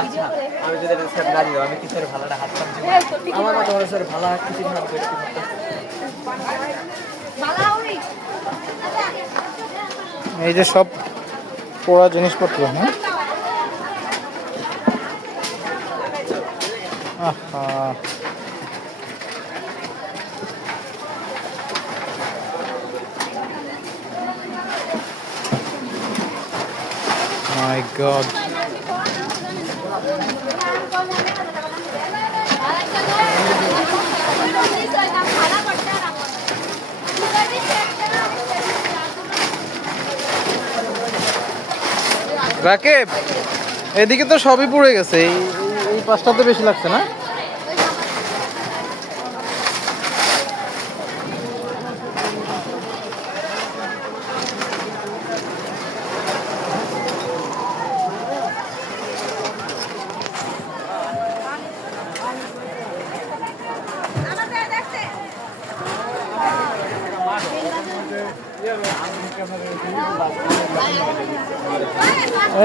আচ্ছা আমি যদি স্যার গাড়ি দাও আমি কিসের ভাড়াটা হাততাম আমার মতো বড় স্যার ভাড়া কিছু না করে এই যে সব পোড়া জিনিসপত্র। হ্যাঁ, আহা, মাই গড। রাকিব, এদিকে তো সবই পুড়ে গেছে, এই এই পাশটাতে বেশি লাগছে না?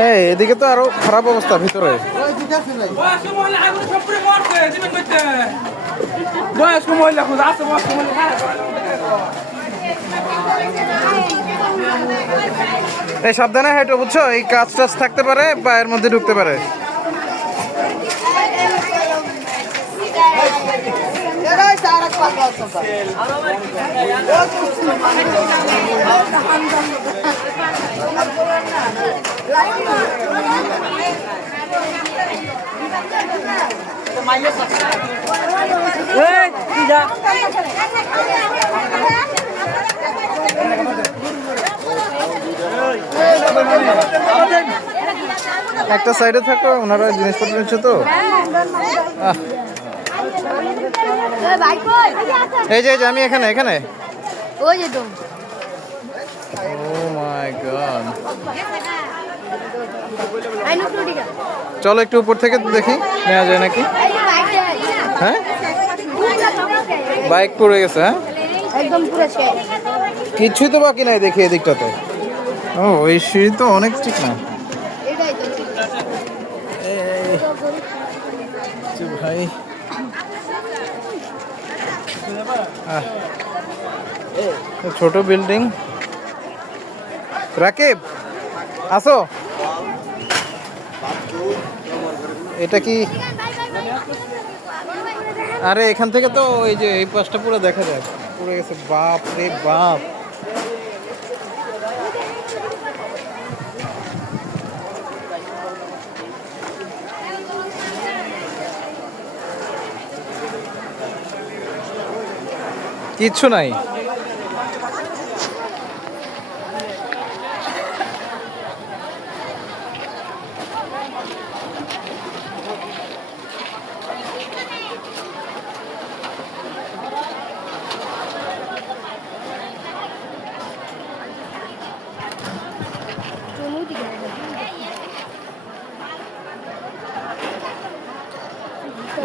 এই এদিকে তো আরো খারাপ অবস্থা ভিতরে। এই সাবধানে হাঁটো, বুঝছো? এই কাজ টাজ থাকতে পারে বা এর মধ্যে ঢুকতে পারে। একটা সাইডে থাকো, ওনারা জিনিসপত্র নিচ্ছে তো। এই যে আমি এখানে এখানে। ও মাই গড, চলো একটু উপর থেকে দেখি নেওয়া যায় নাকি। হ্যাঁ, বাইক পড়ে গেছে। হ্যাঁ, কিছুই তো বাকি নাই দেখি এদিকটাতে। ও ওই সিঁড়ি তো অনেক ঠিক না ভাই। ছোট বিল্ডিং। রাকিব আসো, এটা কি? আরে এখান থেকে তো ওই যে এই পাশটা পুরো দেখা যায়, পুড়ে গেছে। বাপ রে বাপ, কিচ্ছু নাই।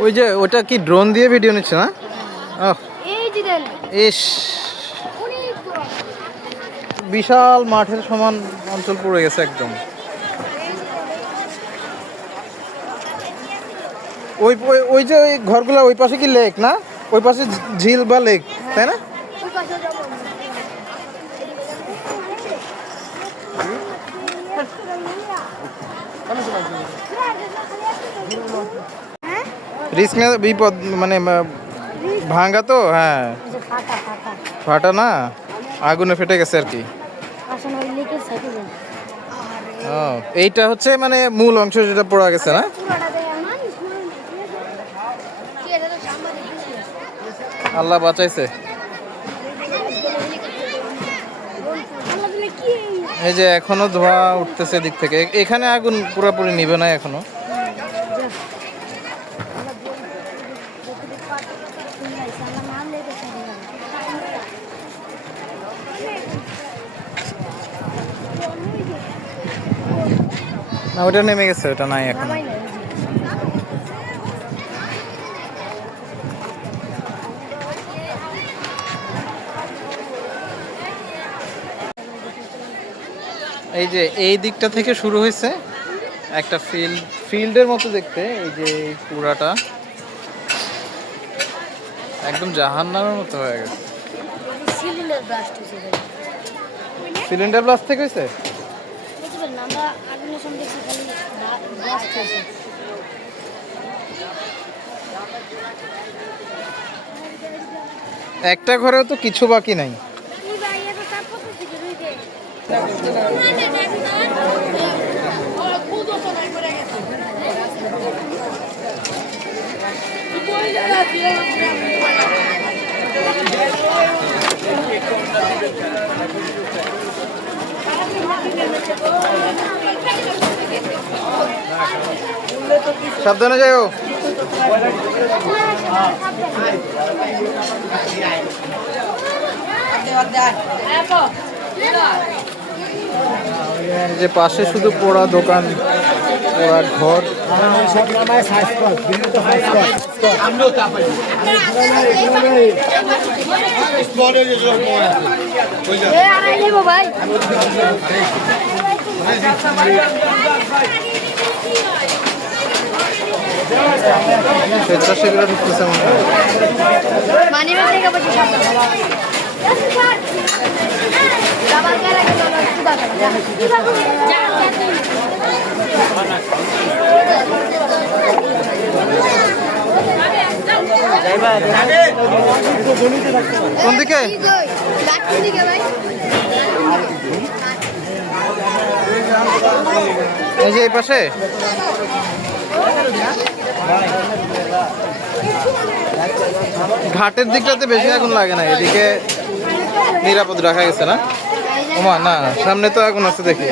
ওই যে ওটা কি ড্রোন দিয়ে ভিডিও নিচ্ছে না? ইস, বিশাল মাঠের সমান অঞ্চল পড়ে গেছে একদম। ওই ওই যে ওই ঘরগুলো ওই পাশে কি লেক না? ওই পাশে ঝিল বা লেক, তাই না? রিস্ক না, বিপদ মানে ভাঙা তো। হ্যাঁ, ফাটা না, আগুনে ফেটে গেছে আর কি। ও, এইটা হচ্ছে মানে মূল অংশ যেটা পড়া গেছে না? আল্লাহ বাঁচাইছে। এই যে এখনো ধোঁয়া উঠতেছে দিক থেকে, এখানে আগুন পুরোপুরি নিবে না এখনো। না, ওটা নেমে গেছে, ওটা নাই এখন। এই যে এই দিকটা থেকে শুরু হয়েছে, একটা ফিল্ডের মতো দেখতে, এই যে এই পুরাটা একদম জাহান্নামের মতো হয়ে গেছে। সিলিন্ডার ব্লাস্ট হয়েছে এখানে। সিলিন্ডার ব্লাস্ট থেকে হয়েছে? বুঝতে পারেন আমরা আগুনের সামনে দেখছি খালি ব্লাস্ট হয়েছে। একটা ঘরেও তো কিছু বাকি নাই। সাবধানে যাও। যে পাশে শুধু পোড়া দোকান, পোড়া ঘর। ভাই স্বেচ্ছাসেবীরা ঢুকতেছে মনে হয়। মানি ব্যাগ থেকে বসে সামনে যাবার গেলে কোন দিকে? এই যে এই পাশে ঘাটের দিকটাতে বেশি আগুন লাগে না, এদিকে নিরাপদ রাখা গেছে না? ওমা না, সামনে তো আগুন আছে দেখি।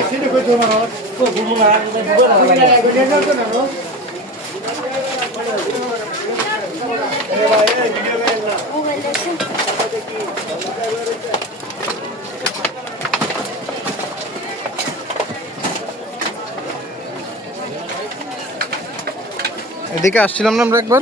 এদিকে আসছিলাম না আমরা একবার।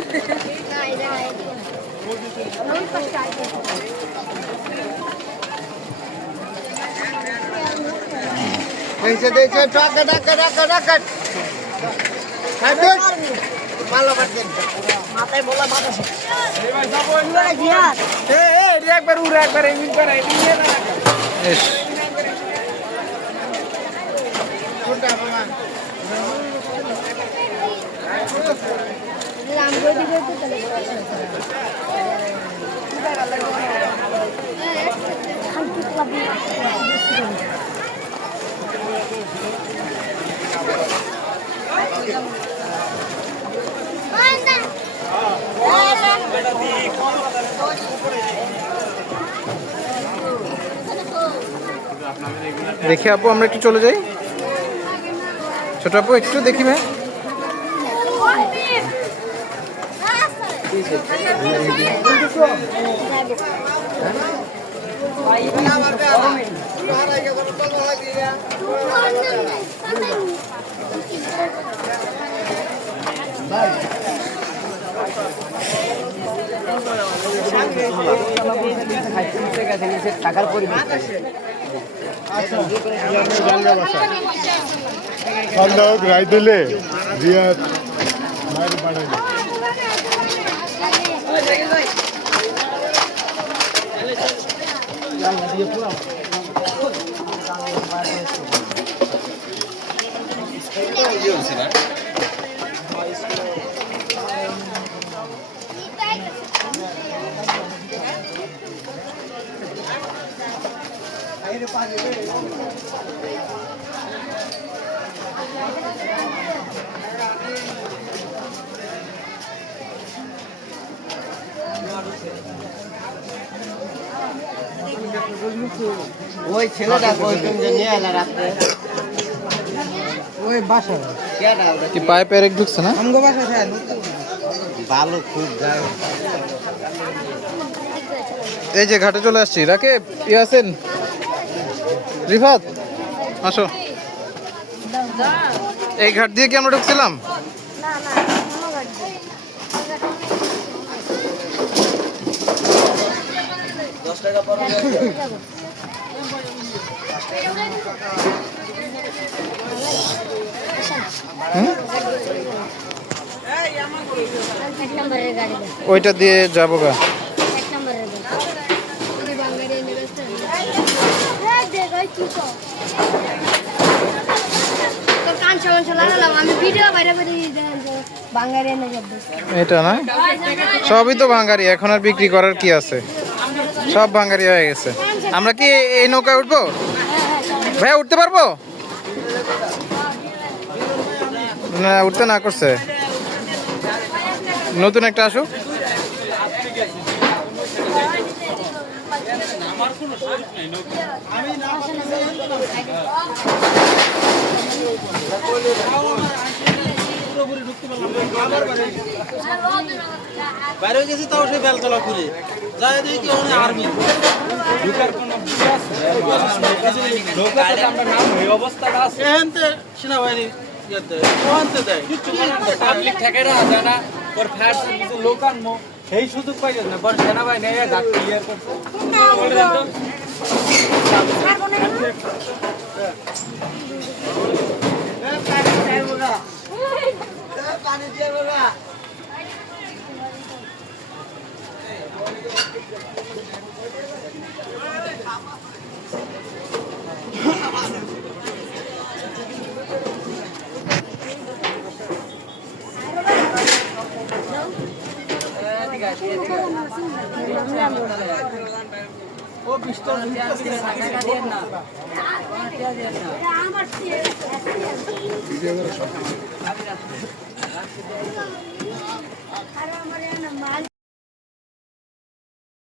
দেখি আপু, আমরা একটু চলে যাই। ছোট আপু একটু দেখি ভাই। টাকার পরিমাণ রায় দিলে রিয়াদ মায়ের বাড়াই ওই ছেলেটা নিয়ে এলা রাত্রে ওই বাসা কি পায়ে পেরেক ঢুকছে না? আমগো বাসা ভালো খুব যায়। এই যে ঘাটে চলে আসছি। রাকিব, আছেন? রিফাত, আসো। এই ঘাট দিয়ে কি আমরা ঢুকছিলাম? হুম? এক নম্বরের গাড়ি দেখ, ওইটা দিয়ে যাবো গা। এক নম্বরের গাড়ি যদি বাঙালি এনে ব্যস্ত দেখ ওই কি তো কান সমস্যা লাগালাম আমি ভিডিও বাইরে বাইরে বাঙালি এনে যাবে এটা না, সবই তো ভাঙ্গারি, এখন আর বিক্রি করার কি আছে, সব ভাঙ্গারি হয়ে গেছে। আমরা কি এই নৌকায় উঠবো? ভাইয়া উঠতে পারবো না? উঠতে না করছে, নতুন একটা আসুক। বাইরে গেছি তাও সেই বেলতলা ঘুরে যায় দেখি কি ওখানে আর্মি আমরা নাম ওই অবস্থাটা আছে এখানতে সেনাবাহিনী ইয়াতে ওখানতে দেয় পাবলিক ঠেকেরা যায় না ওর ফায়ার সার্ভিসের লোক আনবো সেই সুযোগ পাই না বড় সেনাবাহিনী ঘাট ক্লিয়ার করছে ও পিস্তল টাকা দেন না আমার আর আমার মাল